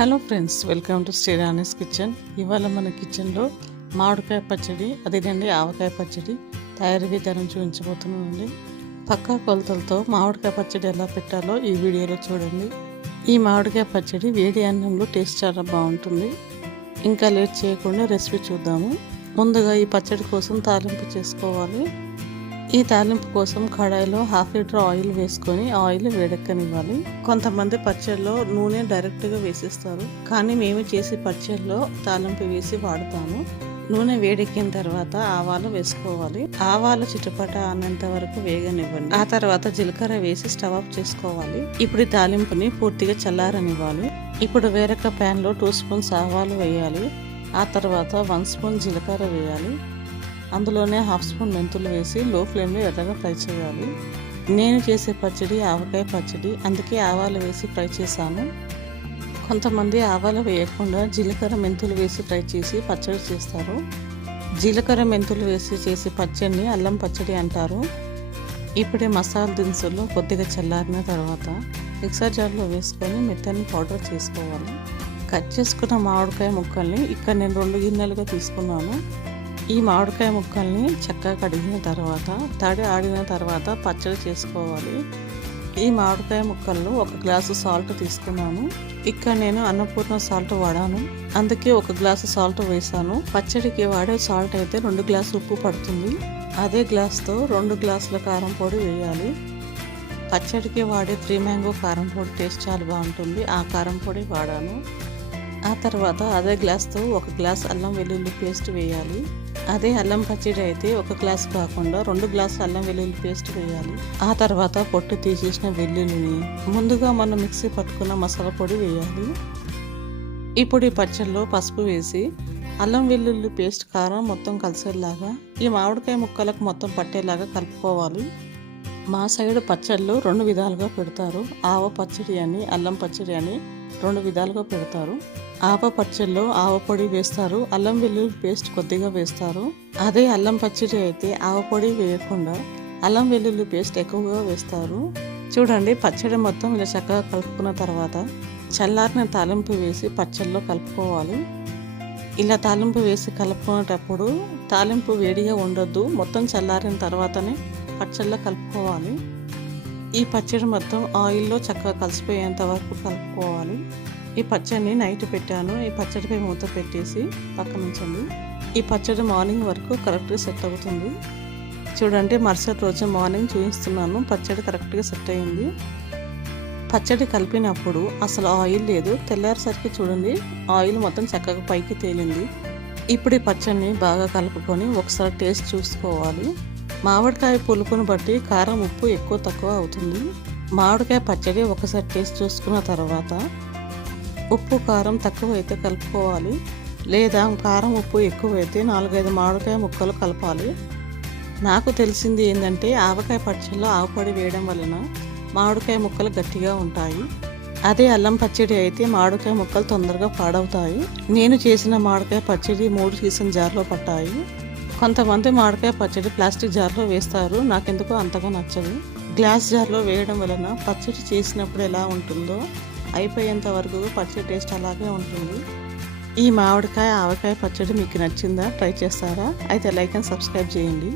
Hello friends, welcome to Srirani's kitchen. ఇవాళ మన కిచెన్లో మామిడికాయ పచ్చడి, అదేనండి ఆవకాయ పచ్చడి తయారీ విధానం చూపించబోతున్నానండి. పక్కా కొలతలతో మామిడికాయ పచ్చడి ఎలా పెట్టాలో ఈ వీడియోలో చూడండి. ఈ మామిడికాయ పచ్చడి వేడి అన్నంలో టేస్ట్ చాలా బాగుంటుంది. ఇంకా లేట్ చేయకుండా రెసిపీ చూద్దాము. ముందుగా ఈ పచ్చడి కోసం తాలింపు చేసుకోవాలి. ఈ తాలింపు కోసం కడాయిలో 1/2 లీటర్ ఆయిల్ వేసుకొని ఆయిల్ వేడెక్కనివ్వాలి. కొంతమంది పచ్చడిలో నూనె డైరెక్ట్గా వేసిస్తారు, కానీ మేము చేసే పచ్చడిలో తాలింపు వేసి వాడతాము. నూనె వేడెక్కిన తర్వాత ఆవాలు వేసుకోవాలి. ఆవాలు చిటపట అన్నంత వరకు వేగనివ్వండి. ఆ తర్వాత జీలకర్ర వేసి స్టవ్ ఆఫ్ చేసుకోవాలి. ఇప్పుడు ఈ తాలింపుని పూర్తిగా చల్లారనివ్వాలి. ఇప్పుడు వేరొక ప్యాన్ లో 2 స్పూన్స్ ఆవాలు వేయాలి. ఆ తర్వాత 1 స్పూన్ జీలకర్ర వేయాలి. అందులోనే 1/2 స్పూన్ మెంతులు వేసి లో ఫ్లేమ్లో ఎర్రగా ఫ్రై చేయాలి. నేను చేసే పచ్చడి ఆవకాయ పచ్చడి, అందుకే ఆవాలు వేసి ఫ్రై చేశాను. కొంతమంది ఆవాలు వేయకుండా జీలకర్ర మెంతులు వేసి ఫ్రై చేసి పచ్చడి చేస్తారు. జీలకర్ర మెంతులు వేసి చేసే పచ్చడిని అల్లం పచ్చడి అంటారు. ఇప్పుడే మసాలా దినుసులు కొద్దిగా చల్లారిన తర్వాత మిక్సర్ జార్లో వేసుకొని మెత్తని పౌడర్ చేసుకోవాలి. కట్ చేసుకున్న మామిడికాయ ముక్కల్ని ఇక్కడ నేను 2 గిన్నెలుగా తీసుకున్నాను. ఈ మామిడికాయ ముక్కల్ని చక్కగా కడిగిన తర్వాత తడి ఆడిన తర్వాత పచ్చడి చేసుకోవాలి. ఈ మామిడికాయ ముక్కల్లో 1 గ్లాసు సాల్ట్ తీసుకున్నాను. ఇక్కడ నేను అన్నపూర్ణ సాల్ట్ వాడాను, అందుకే 1 గ్లాసు సాల్ట్ వేసాను. పచ్చడికి వాడే సాల్ట్ అయితే 2 గ్లాసు ఉప్పు పడుతుంది. అదే గ్లాస్తో 2 గ్లాసుల కారం పొడి వేయాలి. పచ్చడికి వాడే 3 మ్యాంగో కారం పొడి టేస్ట్ చాలా బాగుంటుంది, ఆ కారం పొడి వాడాను. ఆ తర్వాత అదే గ్లాస్తో 1 గ్లాస్ అల్లం వెల్లుల్లి పేస్ట్ వేయాలి. అదే అల్లం పచ్చడి అయితే 1 గ్లాస్ కాకుండా 2 గ్లాసు అల్లం వెల్లుల్లి పేస్ట్ వేయాలి. ఆ తర్వాత పొట్టు తీసేసిన వెల్లుల్లిని ముందుగా మనం మిక్సీ పట్టుకున్న మసాలా పొడి వేయాలి. ఇప్పుడు ఈ పచ్చడిలో పసుపు వేసి అల్లం వెల్లుల్లి పేస్ట్ కారం మొత్తం కలిసేలాగా ఈ మామిడికాయ ముక్కలకు మొత్తం పట్టేలాగా కలుపుకోవాలి. మా సైడ్ పచ్చళ్ళు 2 విధాలుగా పెడతారు. ఆవ పచ్చడి అని, అల్లం పచ్చడి అని 2 విధాలుగా పెడతారు. ఆవ పచ్చడిలో ఆవ పొడి వేస్తారు, అల్లం వెల్లుల్లి పేస్ట్ కొద్దిగా వేస్తారు. అదే అల్లం పచ్చడి అయితే ఆవ పొడి వేయకుండా అల్లం వెల్లుల్లి పేస్ట్ ఎక్కువగా వేస్తారు. చూడండి, పచ్చడి మొత్తం ఇలా చక్కగా కలుపుకున్న తర్వాత చల్లారిన తాలింపు వేసి పచ్చడిలో కలుపుకోవాలి. ఇలా తాలింపు వేసి కలుపుకునేటప్పుడు తాలింపు వేడిగా ఉండొద్దు, మొత్తం చల్లారిన తర్వాతనే పచ్చడిలో కలుపుకోవాలి. ఈ పచ్చడి మొత్తం ఆయిల్లో చక్కగా కలిసిపోయేంత వరకు కలుపుకోవాలి. ఈ పచ్చడిని నైట్ పెట్టాను. ఈ పచ్చడిపై మూత పెట్టేసి పక్కన ఉంచండి. ఈ పచ్చడి మార్నింగ్ వరకు కరెక్ట్గా సెట్ అవుతుంది. చూడండి, మరుసటి రోజు మార్నింగ్ చూపిస్తున్నాను, పచ్చడి కరెక్ట్గా సెట్ అయింది. పచ్చడి కలిపినప్పుడు అసలు ఆయిల్ లేదు. తెల్లారేసరికి చూడండి ఆయిల్ మొత్తం చక్కగా పైకి తేలింది. ఇప్పుడు ఈ పచ్చడిని బాగా కలుపుకొని ఒకసారి టేస్ట్ చూసుకోవాలి. మామిడికాయ పులుపును బట్టి కారం ఉప్పు ఎక్కువ తక్కువ అవుతుంది. మామిడికాయ పచ్చడి ఒకసారి టేస్ట్ చూసుకున్న తర్వాత ఉప్పు కారం తక్కువ అయితే కలుపుకోవాలి, లేదా కారం ఉప్పు ఎక్కువైతే 4-5 మామిడికాయ ముక్కలు కలపాలి. నాకు తెలిసింది ఏంటంటే ఆవకాయ పచ్చడిలో ఆవపొడి వేయడం వలన మామిడికాయ ముక్కలు గట్టిగా ఉంటాయి. అదే అల్లం పచ్చడి అయితే మామిడికాయ ముక్కలు తొందరగా పాడవుతాయి. నేను చేసిన మామిడికాయ పచ్చడి 3 సీసన్ జార్లో పట్టాయి. కొంతమంది మామిడికాయ పచ్చడి ప్లాస్టిక్ జార్లో వేస్తారు, నాకెందుకో అంతగా నచ్చదు. గ్లాస్ జార్లో వేయడం వలన పచ్చడి చేసినప్పుడు ఎలా ఉంటుందో అయిపోయేంత వరకు పచ్చడి టేస్ట్ అలాగే ఉంటుంది. ఈ మామిడికాయ ఆవకాయ పచ్చడి మీకు నచ్చిందా? ట్రై చేస్తారా? అయితే లైక్ అండ్ సబ్స్క్రైబ్ చేయండి.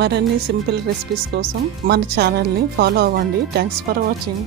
మరిన్ని సింపుల్ రెసిపీస్ కోసం మన ఛానల్ని ఫాలో అవ్వండి. Thanks for watching.